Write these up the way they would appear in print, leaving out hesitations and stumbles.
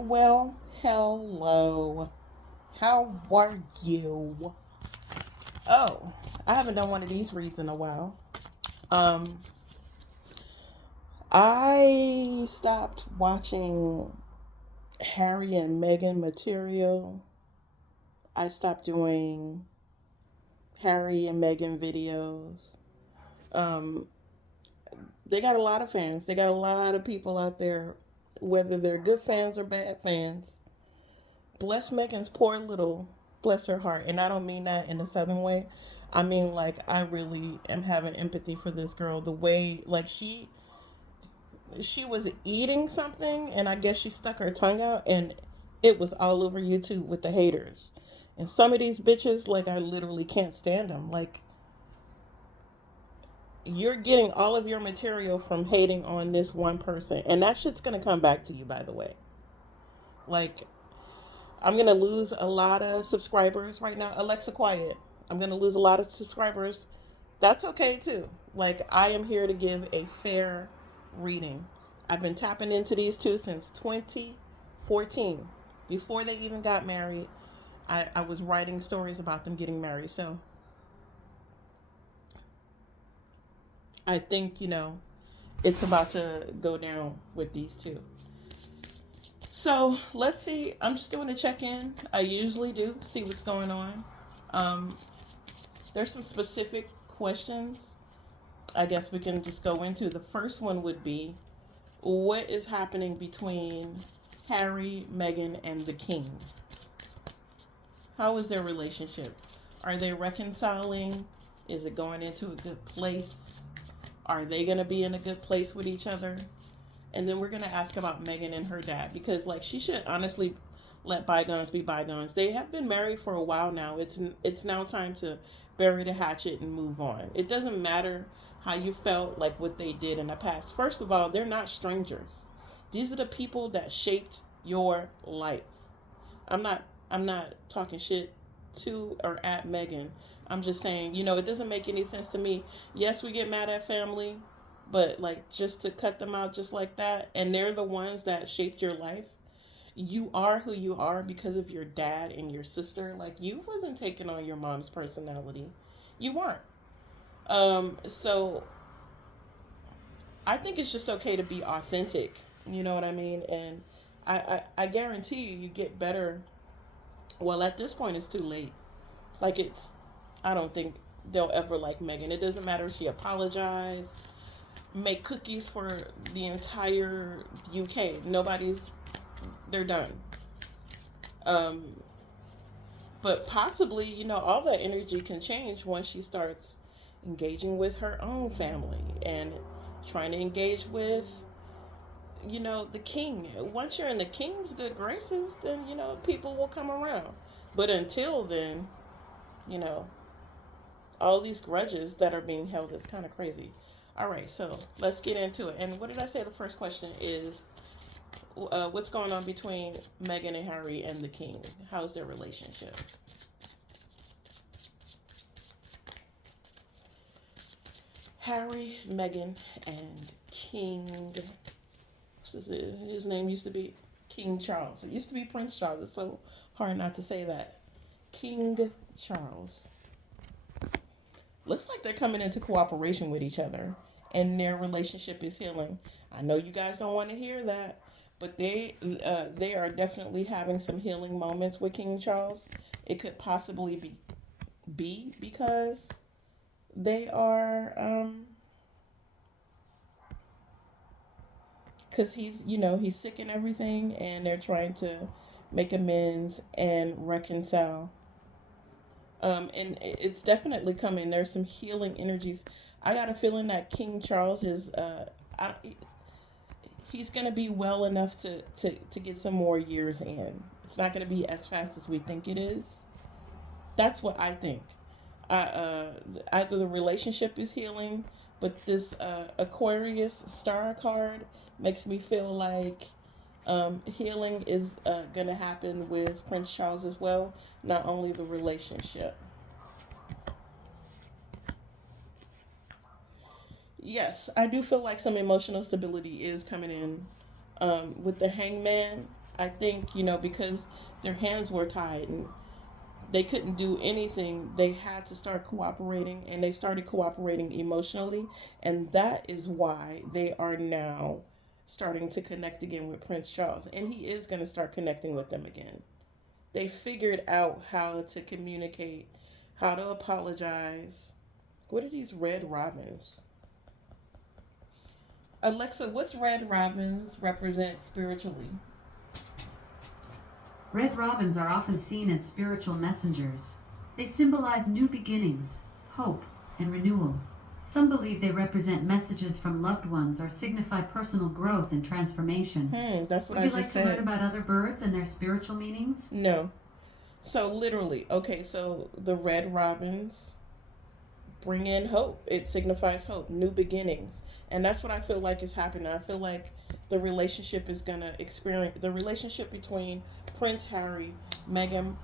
Well, hello. How are you? Oh, I haven't done one of these reads in a while. Um, I stopped watching Harry and Meghan material. I stopped doing Harry and Meghan videos. Um, they got a lot of fans. They got a lot of people out there, whether they're good fans or bad fans. Bless Megan's poor little, bless her heart. And I don't mean that in a southern way. I mean, like, I really am having empathy for this girl. The way, like, she was eating something, and I guess she stuck her tongue out, and it was all over YouTube with the haters. And some of these bitches, like, I literally can't stand them. Like, you're getting all of your material from hating on this one person, and that shit's gonna come back to you, by the way. Like, I'm gonna lose a lot of subscribers right now. Alexa, quiet. I'm gonna lose a lot of subscribers. That's okay too. Like, I am here to give a fair reading. I've been tapping into these two since 2014. Before they even got married, I was writing stories about them getting married. So I think, it's about to go down with these two. So let's see. I'm just doing a check in. I usually do, see what's going on. Um, there's some specific questions I guess we can just go into. The first one would be, what is happening between Harry, Meghan, and the King? How is their relationship? Are they reconciling? Is it going into a good place? Are they going to be in a good place with each other? And then we're going to ask about Meghan and her dad, because, like, she should honestly let bygones be bygones. They have been married for a while now. It's now time to bury the hatchet and move on. It doesn't matter how you felt like what they did in the past. First of all, they're not strangers. These are the people that shaped your life. I'm not talking shit to or at Meghan. I'm just saying, it doesn't make any sense to me. Yes, we get mad at family, but, like, just to cut them out just like that, and they're the ones that shaped your life. You are who you are because of your dad and your sister. Like, you wasn't taking on your mom's personality. You weren't. So I think it's just okay to be authentic. You know what I mean? And I guarantee you get better. Well, at this point, it's too late. Like, I don't think they'll ever like Meghan. It doesn't matter if she apologized, make cookies for the entire UK. They're done. Um, but possibly, all that energy can change once she starts engaging with her own family and trying to engage with, the king. Once you're in the king's good graces, then, people will come around. But until then, you know, all these grudges that are being held is kind of crazy. All right, so let's get into it. And what did I say? The first question is, what's going on between Meghan and Harry and the king? How's their relationship? Harry, Meghan, and King. His name used to be King Charles. It used to be Prince Charles. It's so hard not to say that. King Charles. Looks like they're coming into cooperation with each other, and their relationship is healing. I know you guys don't want to hear that, but they are definitely having some healing moments with King Charles. It could possibly be because they are because he's sick and everything, and they're trying to make amends and reconcile. And it's definitely coming. There's some healing energies. I got a feeling that King Charles is he's gonna be well enough to get some more years in. It's not gonna be as fast as we think it is. That's what I think. Either the relationship is healing, but this Aquarius star card makes me feel like healing is going to happen with Prince Charles as well, not only the relationship. Yes, I do feel like some emotional stability is coming in with the hangman. I think, because their hands were tied and they couldn't do anything, they had to start cooperating, and they started cooperating emotionally. And that is why they are now starting to connect again with Prince Charles. And he is going to start connecting with them again. They figured out how to communicate, how to apologize. What are these red robins? Alexa, what's red robins represent spiritually? Red robins are often seen as spiritual messengers. They symbolize new beginnings, hope, and renewal. Some believe they represent messages from loved ones or signify personal growth and transformation. That's what Would I you just like said. to learn about other birds and their spiritual meanings? No. So literally, okay, so the red robins bring in hope. It signifies hope, new beginnings. And that's what I feel like is happening. I feel like the relationship is going to experience the relationship between Prince Harry, Meghan,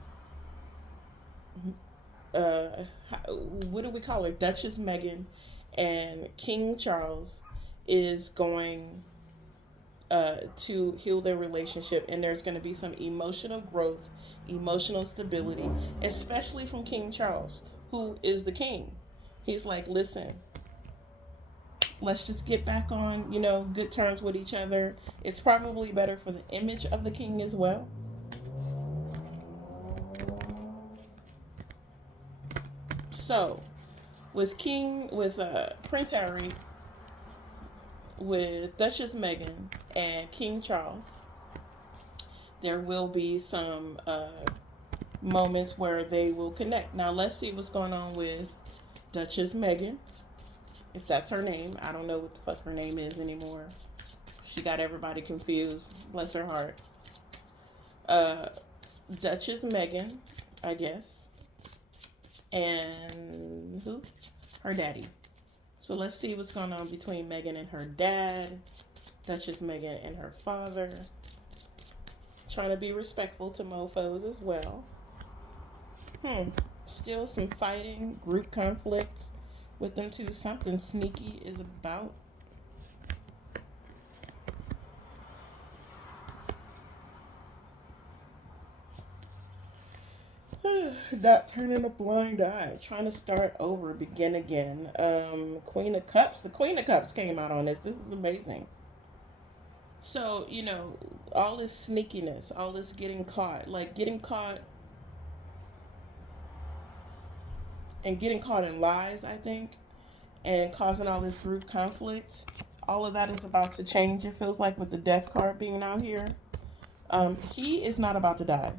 uh, what do we call her? Duchess Meghan, and King Charles is going to heal their relationship, and there's going to be some emotional growth, emotional stability, especially from King Charles, who is the king. He's like, listen, let's just get back on, good terms with each other. It's probably better for the image of the king as well. So, with Prince Harry, with Duchess Meghan, and King Charles, there will be some moments where they will connect. Now, let's see what's going on with Duchess Meghan, if that's her name. I don't know what the fuck her name is anymore. She got everybody confused. Bless her heart. Uh, Duchess Meghan, I guess. And who? Her daddy. So let's see what's going on between Meghan and her dad, Duchess Meghan and her father. Trying to be respectful to mofos as well. Still some fighting, group conflict with them two. Something sneaky is about. Not turning a blind eye. Trying to start over, begin again. Queen of Cups. The Queen of Cups came out on this. This is amazing. So, all this sneakiness, all this getting caught, like getting caught and getting caught in lies, I think, and causing all this group conflict. All of that is about to change, it feels like, with the death card being out here. He is not about to die.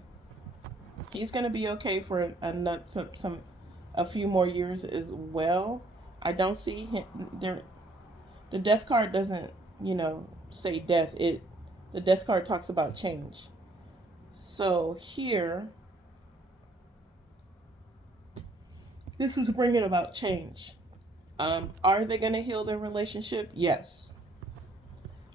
He's going to be okay for a few more years as well. I don't see him there. The death card doesn't, say death. The death card talks about change. So here, this is bringing about change. Are they going to heal their relationship? Yes.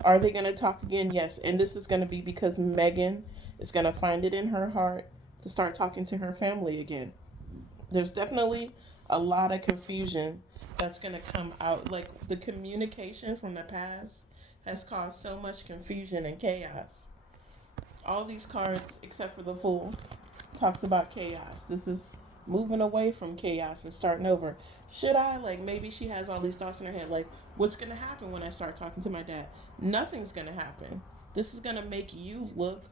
Are they going to talk again? Yes. And this is going to be because Meghan is going to find it in her heart to start talking to her family again. There's definitely a lot of confusion that's going to come out. Like, the communication from the past has caused so much confusion and chaos. All these cards, except for the Fool, talks about chaos. This is moving away from chaos and starting over. Should I? Like, maybe she has all these thoughts in her head. Like, what's going to happen when I start talking to my dad? Nothing's going to happen. This is going to make you look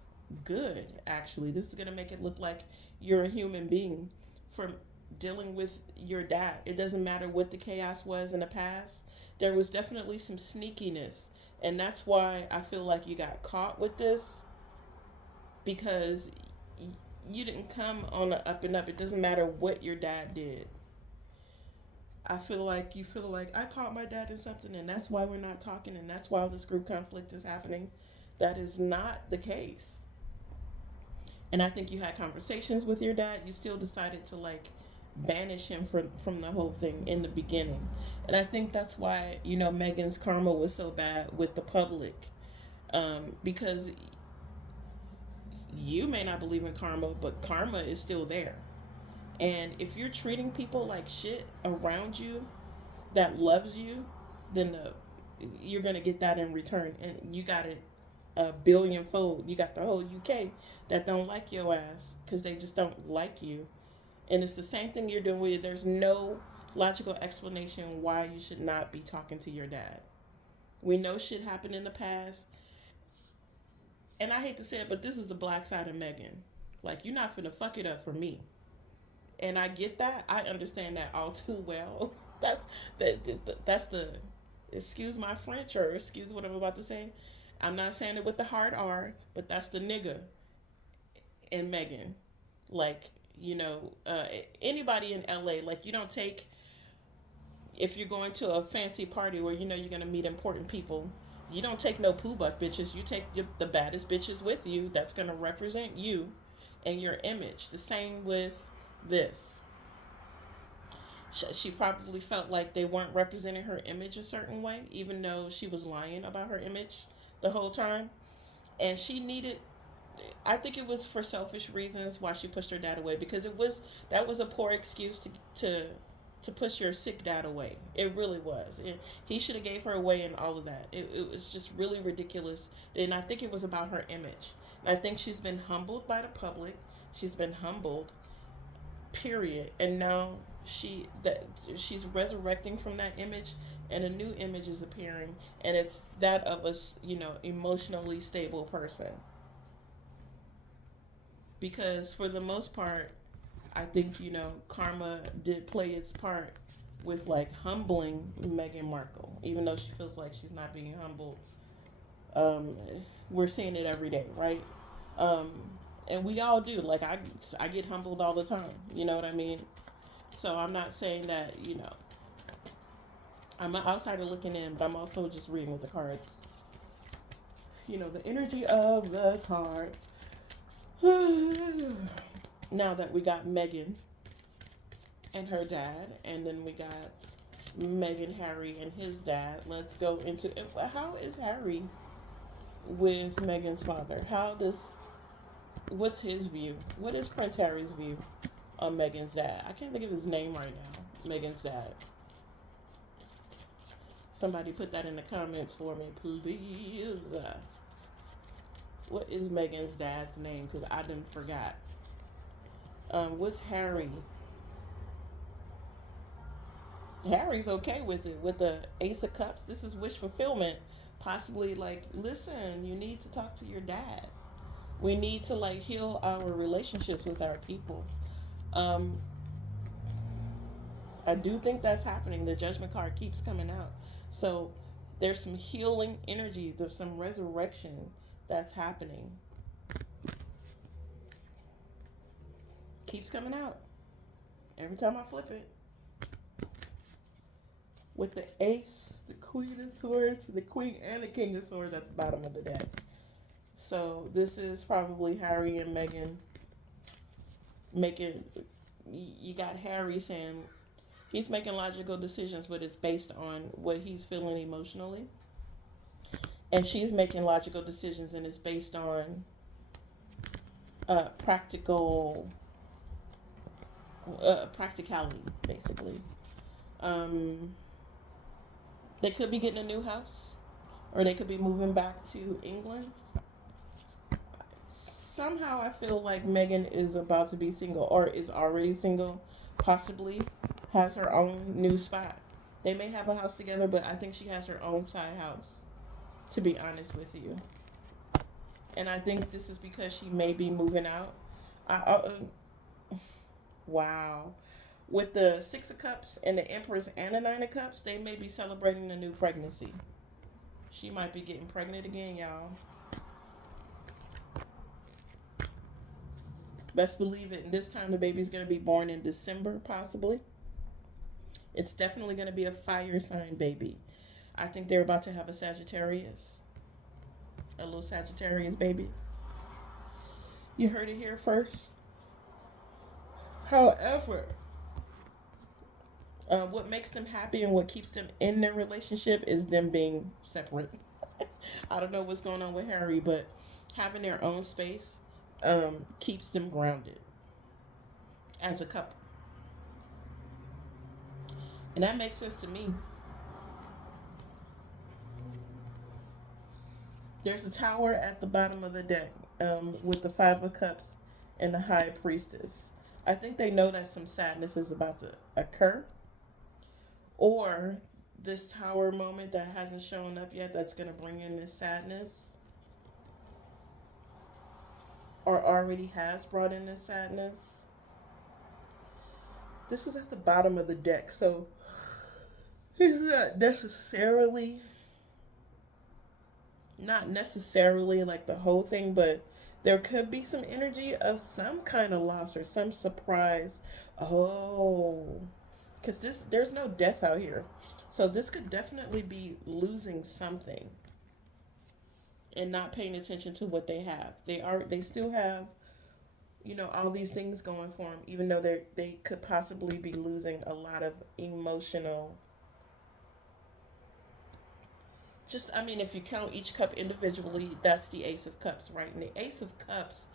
good, actually. This is going to make it look like you're a human being from dealing with your dad. It doesn't matter what the chaos was in the past. There was definitely some sneakiness. And that's why I feel like you got caught with this, because you didn't come on the up and up. It doesn't matter what your dad did. I feel like you feel like I caught my dad in something, and that's why we're not talking, and that's why this group conflict is happening. That is not the case. And I think you had conversations with your dad. You still decided to, like, banish him from the whole thing in the beginning. And I think that's why, Meghan's karma was so bad with the public. Because you may not believe in karma, but karma is still there. And if you're treating people like shit around you that loves you, then you're going to get that in return. And you got it a billion fold. You got the whole UK that don't like your ass because they just don't like you. And it's the same thing you're doing with. There's no logical explanation why you should not be talking to your dad. We know shit happened in the past. And I hate to say it, but this is the black side of Meghan. Like, you're not finna fuck it up for me. And I get that. I understand that all too well. That's the excuse my French or excuse what I'm about to say. I'm not saying it with the hard R, but that's the nigga in Meghan. Like, you know, anybody in LA, like, you don't take, if you're going to a fancy party where you know you're going to meet important people, you don't take no poo butt bitches. You take the baddest bitches with you that's going to represent you and your image. The same with this. She probably felt like they weren't representing her image a certain way, even though she was lying about her image the whole time. And she needed, I think it was for selfish reasons why she pushed her dad away, because that was a poor excuse to push your sick dad away. It really was. He should have gave her away and all of that. It was just really ridiculous. And I think it was about her image. And I think she's been humbled by the public. She's been humbled, period. And now she's resurrecting from that image, and a new image is appearing, and it's that of a, you know, emotionally stable person. Because for the most part, I think, you know, karma did play its part with like humbling Meghan Markle, even though she feels like she's not being humbled. Um, we're seeing it every day, right? Um, and we all do. Like, I get humbled all the time. You know what I mean? So I'm not saying that, you know, I'm an outsider looking in, but I'm also just reading with the cards. You know, the energy of the card. Now that we got Meghan and her dad, and then we got Meghan, Harry, and his dad, let's go into how is Harry with Meghan's father? What's his view? What is Prince Harry's view on Meghan's dad? I can't think of his name right now. Meghan's dad. Somebody put that in the comments for me, please. What is Meghan's dad's name? Because I didn't forgot. What's Harry? Harry's okay with it, with the Ace of Cups. This is wish fulfillment. Possibly, like, listen, you need to talk to your dad. We need to, like, heal our relationships with our people. I do think that's happening. The Judgment card keeps coming out. So there's some healing energy. There's some resurrection that's happening. Keeps coming out. Every time I flip it. With the ace, the queen of swords, the queen and the king of swords at the bottom of the deck. So this is probably Harry and Meghan making, you got Harry saying he's making logical decisions, but it's based on what he's feeling emotionally. And she's making logical decisions, and it's based on practicality, basically. They could be getting a new house, or they could be moving back to England. Somehow I feel like Meghan is about to be single, or is already single, possibly has her own new spot. They may have a house together, but I think she has her own side house, to be honest with you. And I think this is because she may be moving out. Wow. With the Six of Cups and the Empress and the Nine of Cups, they may be celebrating a new pregnancy. She might be getting pregnant again, y'all. Best believe it. And this time the baby's going to be born in December, possibly. It's definitely going to be a fire sign baby. I think they're about to have a Sagittarius. A little Sagittarius baby. You heard it here first. However, what makes them happy and what keeps them in their relationship is them being separate. I don't know what's going on with Harry, but having their own space keeps them grounded as a couple. And that makes sense to me. There's a tower at the bottom of the deck, with the Five of Cups and the High Priestess. I think they know that some sadness is about to occur, or this tower moment that hasn't shown up yet that's going to bring in this sadness, or already has brought in this sadness. This is at the bottom of the deck, so it's not necessarily like the whole thing, but there could be some energy of some kind of loss or some surprise. Oh, because there's no death out here, so this could definitely be losing something and not paying attention to what they have. They still have, all these things going for them, even though they could possibly be losing a lot of emotional. Just, I mean, if you count each cup individually, that's the Ace of Cups, right? And the Ace of Cups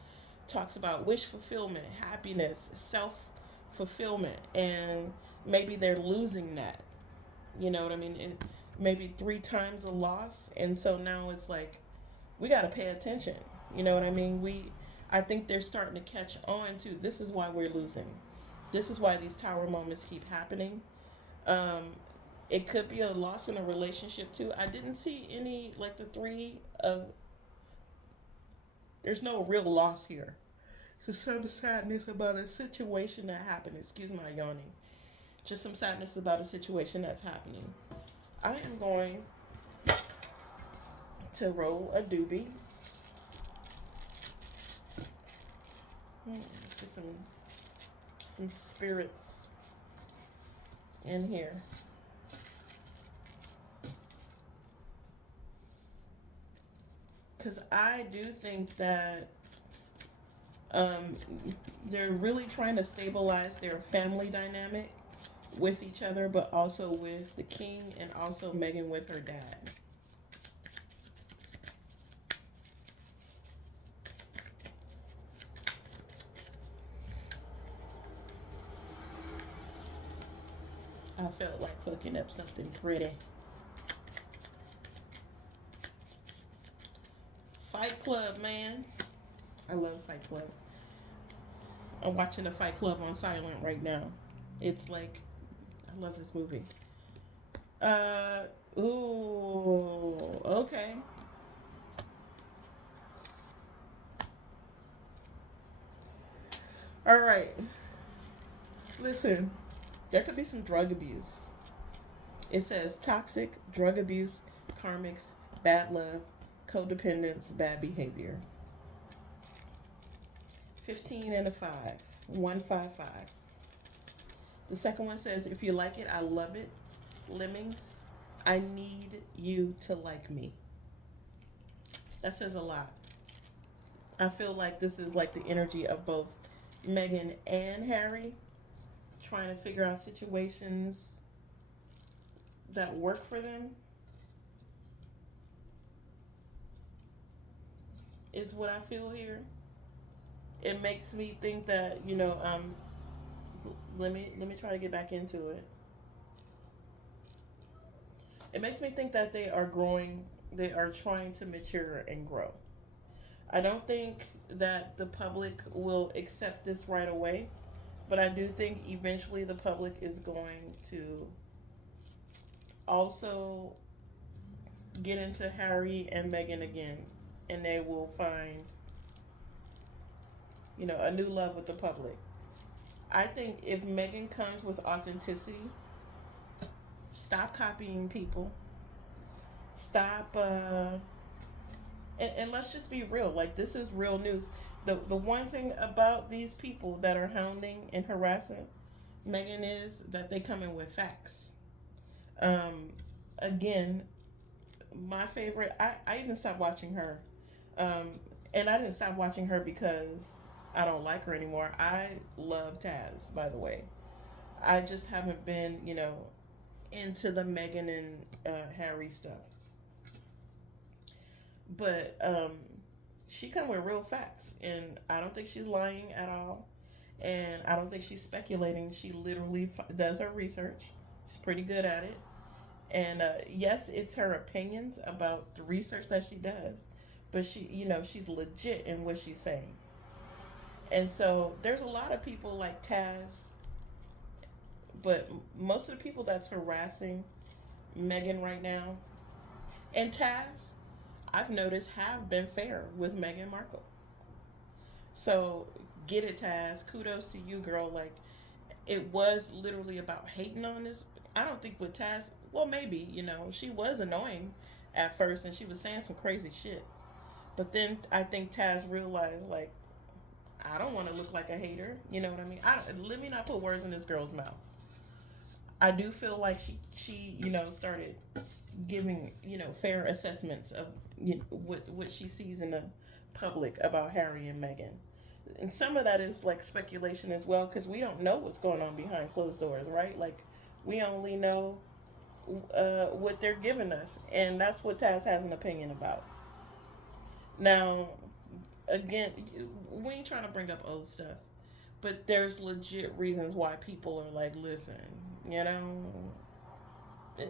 talks about wish fulfillment, happiness, self fulfillment, and maybe they're losing that. You know what I mean? Maybe three times a loss, and so now it's like we got to pay attention. You know what I mean? I think they're starting to catch on to this is why we're losing. This is why these tower moments keep happening. Um, it could be a loss in a relationship too. I didn't see any like the three of. There's no real loss here. Just some sadness about a situation that happened. Excuse my yawning. Just some sadness about a situation that's happening. I am going to roll a doobie. Just some spirits in here. Because I do think that um, they're really trying to stabilize their family dynamic with each other, but also with the king and also Meghan with her dad. I felt like hooking up something pretty. Fight Club, man. I love Fight Club. I'm watching the Fight Club on silent right now. It's like, I love this movie. Uh, ooh, okay. All right. Listen, there could be some drug abuse. It says toxic, drug abuse, karmics, bad love, codependence, bad behavior. 15 and a 5. 155. The second one says, if you like it, I love it. Lemmings, I need you to like me. That says a lot. I feel like this is like the energy of both Meghan and Harry trying to figure out situations that work for them, is what I feel here. It makes me think that, let me try to get back into it. It makes me think that they are growing, they are trying to mature and grow. I don't think that the public will accept this right away, but I do think eventually the public is going to also get into Harry and Meghan again, and they will find, a new love with the public. I think if Meghan comes with authenticity, stop copying people, stop, and let's just be real. Like, this is real news. The one thing about these people that are hounding and harassing Meghan is that they come in with facts. Um, Again, my favorite. I even stopped watching her, um, and I didn't stop watching her because I don't like her anymore. I love Taz, by the way. I just haven't been, into the Meghan and Harry stuff. But she come with real facts, and I don't think she's lying at all, and I don't think she's speculating. She literally does her research. She's pretty good at it, and yes, it's her opinions about the research that she does, but she's legit in what she's saying. And so there's a lot of people like Taz, but most of the people that's harassing Meghan right now and Taz, I've noticed have been fair with Meghan Markle. So get it, Taz. Kudos to you, girl. Like, it was literally about hating on this. I don't think with Taz, well, maybe, she was annoying at first and she was saying some crazy shit. But then I think Taz realized, like, I don't want to look like a hater. You know what I mean? Let me not put words in this girl's mouth. I do feel like she started giving fair assessments of what she sees in the public about Harry and Meghan, and some of that is like speculation as well because we don't know what's going on behind closed doors, right? Like we only know what they're giving us, and that's what Taz has an opinion about. Now, again, we ain't trying to bring up old stuff, but there's legit reasons why people are like, listen, you know,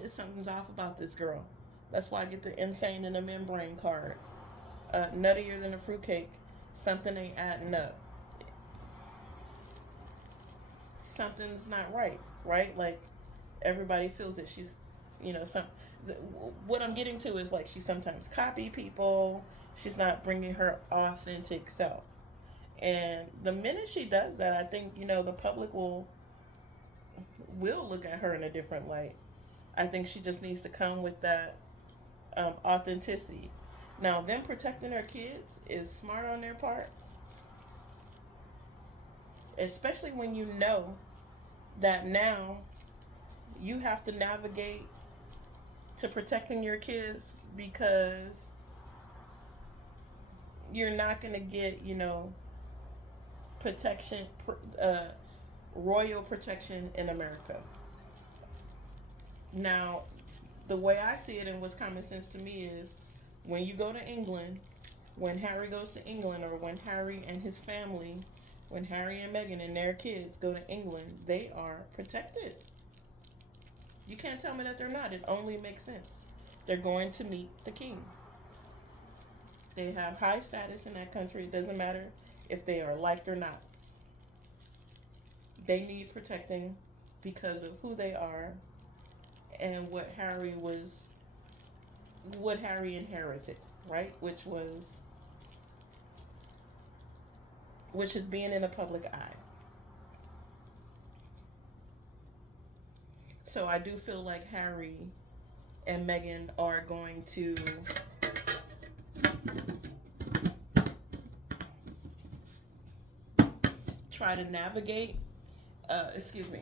something's off about this girl. That's why I get the insane in the membrane card. Nuttier than a fruitcake. Something ain't adding up. Something's not right, right? Like everybody feels that she's, some. The, what I'm getting to is like she sometimes copy people. She's not bringing her authentic self. And the minute she does that, I think the public will look at her in a different light. I think she just needs to come with that authenticity. Now, them protecting their kids is smart on their part, especially when you know that now you have to navigate to protecting your kids because you're not going to get, protection, royal protection in America. Now, the way I see it and what's common sense to me is when you go to England, when Harry goes to England, or when Harry and his family, when Harry and Meghan and their kids go to England, they are protected. You can't tell me that they're not. It only makes sense. They're going to meet the king. They have high status in that country. It doesn't matter if they are liked or not. They need protecting because of who they are and what Harry inherited, right? Which is being in the public eye. So I do feel like Harry and Meghan are going to try to navigate. Excuse me.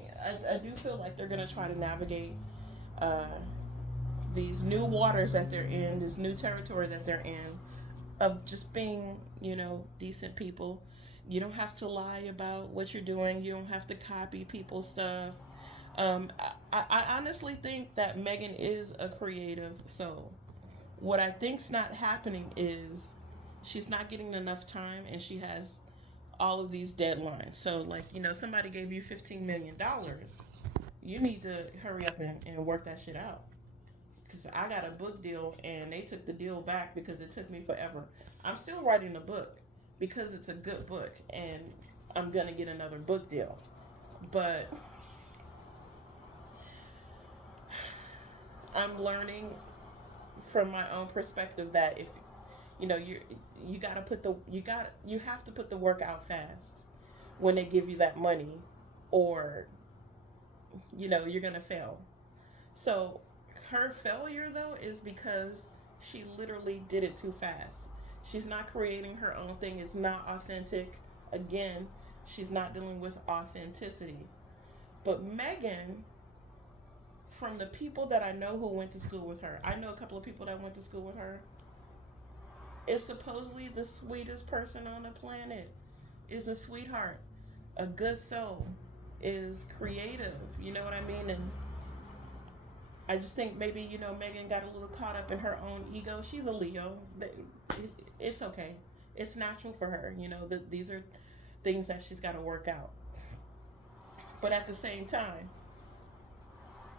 I do feel like they're going to try to navigate uh, these new waters that they're in, this new territory that they're in, of just being, decent people. You don't have to lie about what you're doing. You don't have to copy people's stuff. I honestly think that Meghan is a creative. So what I think's not happening is she's not getting enough time, and she has all of these deadlines. So like somebody gave you $15 million, you need to hurry up and work that shit out. Because I got a book deal and they took the deal back because it took me forever. I'm still writing a book because it's a good book and I'm going to get another book deal. But I'm learning from my own perspective that if you got to put you have to put the work out fast when they give you that money, or you're going to fail. So her failure though is because she literally did it too fast. She's not creating her own thing. It's not authentic. Again, she's not dealing with authenticity. But Meghan, from the people that I know who went to school with her, I know a couple of people that went to school with her, is supposedly the sweetest person on the planet. Is a sweetheart, a good soul, is creative. You know what I mean? And I just think maybe Meghan got a little caught up in her own ego. She's a Leo. It's okay. It's natural for her. These are things that she's got to work out. But at the same time,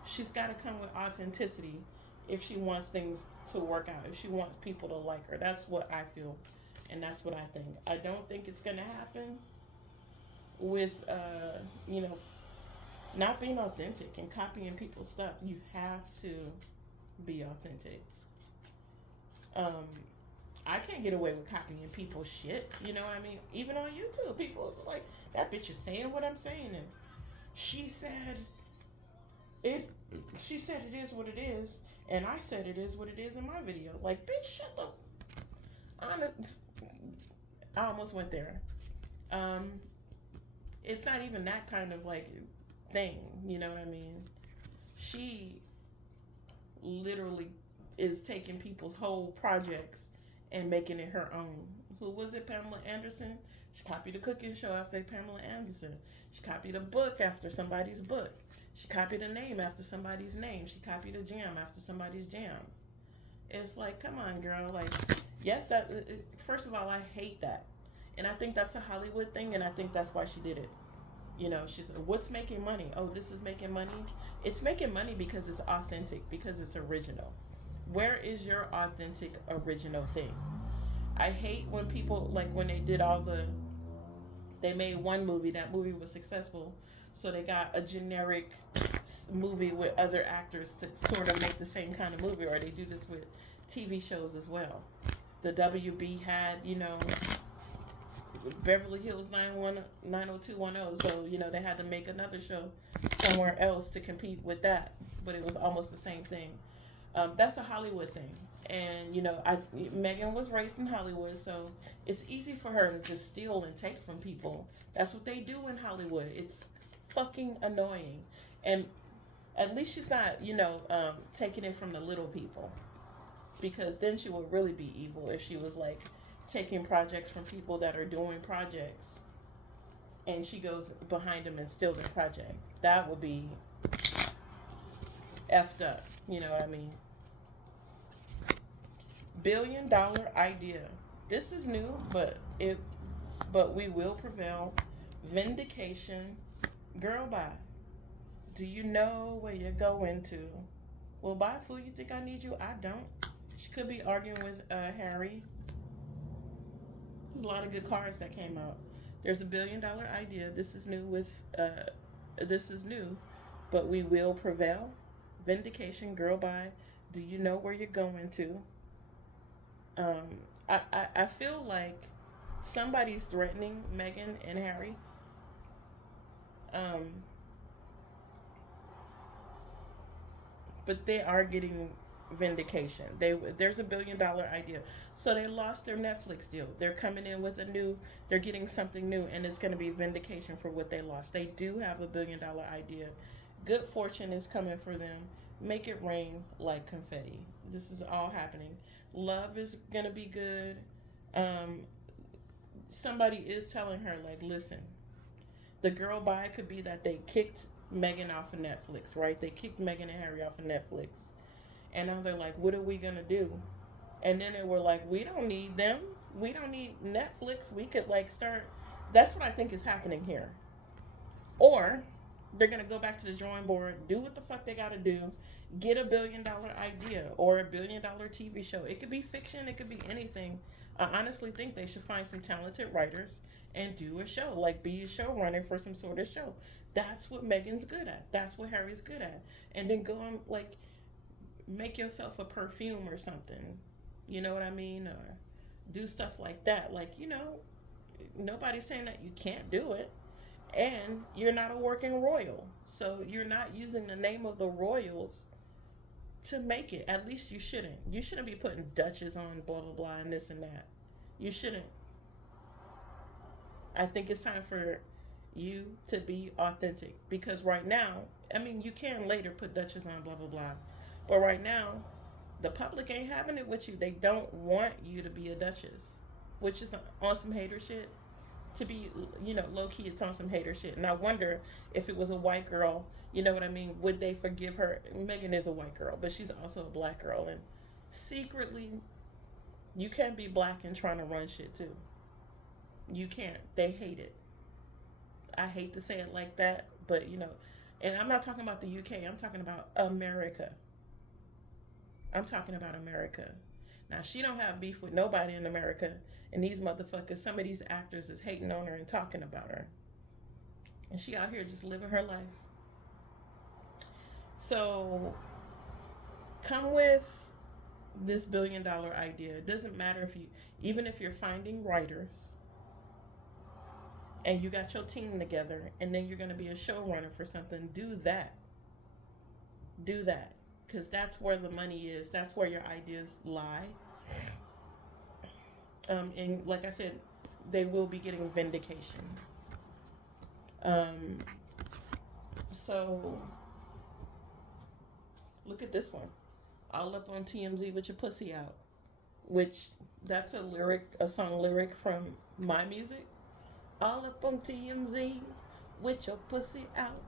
she's got to come with authenticity if she wants things to work out, if she wants people to like her. That's what I feel, and that's what I think. I don't think it's gonna happen with you know, not being authentic and copying people's stuff. You have to be authentic. Um, I can't get away with copying people's shit. You know what I mean? Even on YouTube, people are like, that bitch is saying what I'm saying, and she said it. She said it is what it is, and I said it is what it is in my video. Like, bitch, shut the. I almost went there. Um, it's not even that kind of like thing. You know what I mean? She literally is taking people's whole projects and making it her own. Who was it? Pamela Anderson. She copied a cooking show after Pamela Anderson. She copied a book after somebody's book. She copied a name after somebody's name. She copied a jam after somebody's jam. It's like, come on, girl. Like, yes, that. First of all, I hate that, and I think that's a Hollywood thing, and I think that's why she did it. You know, she's, what's making money? Oh, this is making money. It's making money because it's authentic, because it's original. Where is your authentic, original thing? I hate when people, like, when they did all the, they made one movie, that movie was successful, so they got a generic movie with other actors to sort of make the same kind of movie, or they do this with TV shows as well. The WB had, you know, Beverly Hills 90210. So, you know, they had to make another show somewhere else to compete with that. But it was almost the same thing. That's a Hollywood thing. And, you know, Meghan was raised in Hollywood, so it's easy for her to just steal and take from people. That's what they do in Hollywood. It's fucking annoying. And at least she's not, you know, taking it from the little people. Because then she would really be evil if she was like taking projects from people that are doing projects and she goes behind them and steals the project. That would be effed up. You know what I mean? $1 billion idea. This is new, but we will prevail. Vindication. Girl, bye. Do you know where you're going to? Well, bye, fool. You think I need you? I don't. She could be arguing with Harry. There's a lot of good cards that came out. There's $1 billion idea. This is new this is new, but we will prevail. Vindication, girl, bye. Do you know where you're going to? I feel like somebody's threatening Meghan and Harry. Um, but they are getting vindication. There's $1 billion idea. So they lost their Netflix deal. They're coming in with they're getting something new, and it's going to be vindication for what they lost. They do have $1 billion idea. Good fortune is coming for them. Make it rain like confetti. This is all happening. Love is going to be good. Um, Somebody is telling her, like, listen, the girl bye could be that they kicked Meghan off of Netflix, right? They kicked Meghan and Harry off of Netflix. And now they're like, what are we going to do? And then they were like, we don't need them. We don't need Netflix. We could, like, start. That's what I think is happening here. Or they're going to go back to the drawing board, do what the fuck they got to do, get $1 billion idea or $1 billion TV show. It could be fiction. It could be anything. I honestly think they should find some talented writers and do a show, like be a showrunner for some sort of show. That's what Meghan's good at. That's what Harry's good at. And then go and, like, make yourself a perfume or something. You know what I mean? Or do stuff like that. Like, you know, nobody's saying that you can't do it. And you're not a working royal. So you're not using the name of the royals to make it. At least you shouldn't. You shouldn't be putting Duchess on blah, blah, blah, and this and that. You shouldn't. I think it's time for you to be authentic. Because right now, I mean, you can later put Duchess on blah, blah, blah. But right now, the public ain't having it with you. They don't want you to be a Duchess, which is on some hater shit. To be, you know, low key, it's on some hater shit. And I wonder if it was a white girl, you know what I mean? Would they forgive her? Meghan is a white girl, but she's also a black girl. And secretly, you can't be black and trying to run shit too. You can't. They hate it. I hate to say it like that, but you know, and I'm not talking about the UK, I'm talking about America. I'm talking about America. Now she don't have beef with nobody in America, and these motherfuckers, some of these actors is hating on her and talking about her, and she out here just living her life. So come with this $1 billion idea. It doesn't matter if you, even if you're finding writers and you got your team together, and then you're going to be a showrunner for something. Do that. Do that, because that's where the money is. That's where your ideas lie. And like I said, they will be getting vindication. Um, so look at this one. All up on TMZ with your pussy out, which that's a song lyric from my music. All up on TMZ with your pussy out.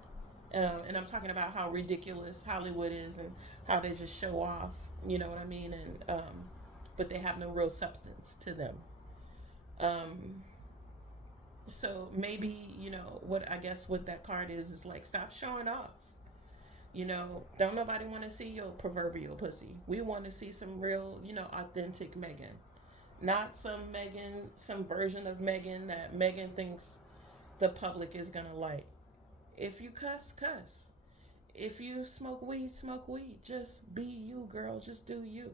And I'm talking about how ridiculous Hollywood is and how they just show off, you know what I mean? And but they have no real substance to them. Um, so maybe, what I guess what that card is like, stop showing off. Don't nobody want to see your proverbial pussy. We want to see some real, authentic Meghan. Not some Meghan, some version of Meghan that Meghan thinks the public is going to like. If you cuss, cuss. If you smoke weed, smoke weed. Just be you, girl. Just do you.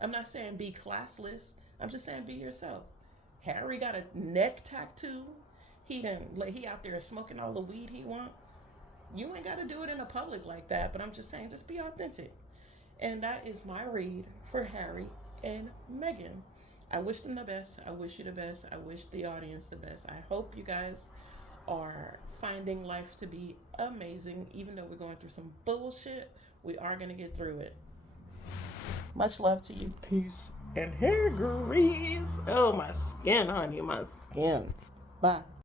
I'm not saying be classless. I'm just saying be yourself. Harry got a neck tattoo. He out there smoking all the weed he want. You ain't got to do it in a public like that, but I'm just saying, just be authentic. And that is my read for Harry and Meghan. I wish them the best. I wish you the best. I wish the audience the best. I hope you guys are finding life to be amazing. Even though we're going through some bullshit, we are going to get through it. Much love to you. Peace and hair grease. Oh, my skin, honey, my skin. Bye.